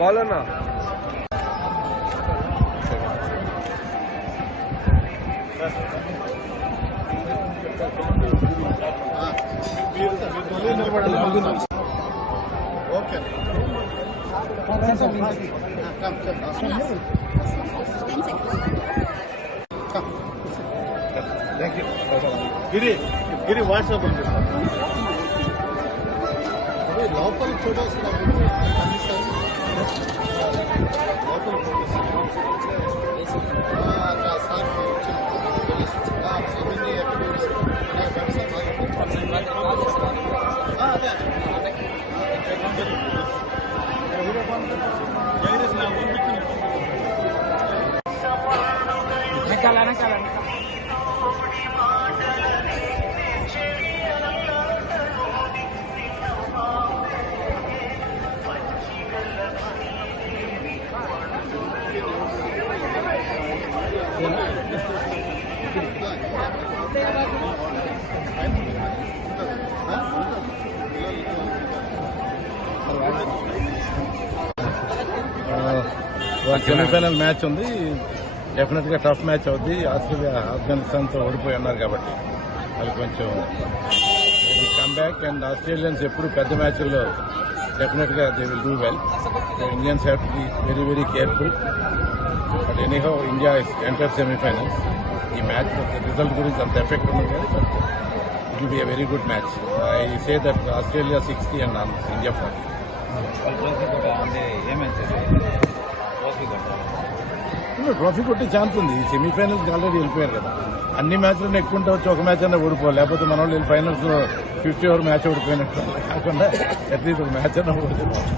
Ball అన్నా okay గిరి WhatsApp లోపల చూడాల్సిన సెమీఫైనల్ మ్యాచ్ ఉంది. డెఫినెట్ గా టఫ్ మ్యాచ్ అవుద్ది. ఆస్ట్రేలియా ఆఫ్ఘనిస్తాన్ తో ఓడిపోయి కాబట్టి వాళ్ళు కొంచెం కమ్బ్యాక్. అండ్ ఆస్ట్రేలియన్స్ ఎప్పుడు పెద్ద మ్యాచ్ల్లో డెఫినెట్ గా they will do well. So Indians have to be very very careful. But anyhow India enter semifinals. ఈ మ్యాచ్ రిజల్ట్ గురించి అంత ఎఫెక్ట్ ఉండదు కానీ but it will be a very good match. I say that Australia 60 and India 40. Trophy కొట్టే chance ఉంది. Semifinals already వెళ్ళిపోయారు కదా. అన్ని మ్యాచ్లను ఎక్కువ వచ్చి ఒక మ్యాచ్ అన్నా ఓడిపోవాలి. లేకపోతే మన వాళ్ళు ఫైనల్స్ లో 50 ఓవర్ మ్యాచ్ ఓడిపోయినట్టు కాకుండా అట్లీస్ట్ ఒక మ్యాచ్ అన్నా ఓడిపోవాలి.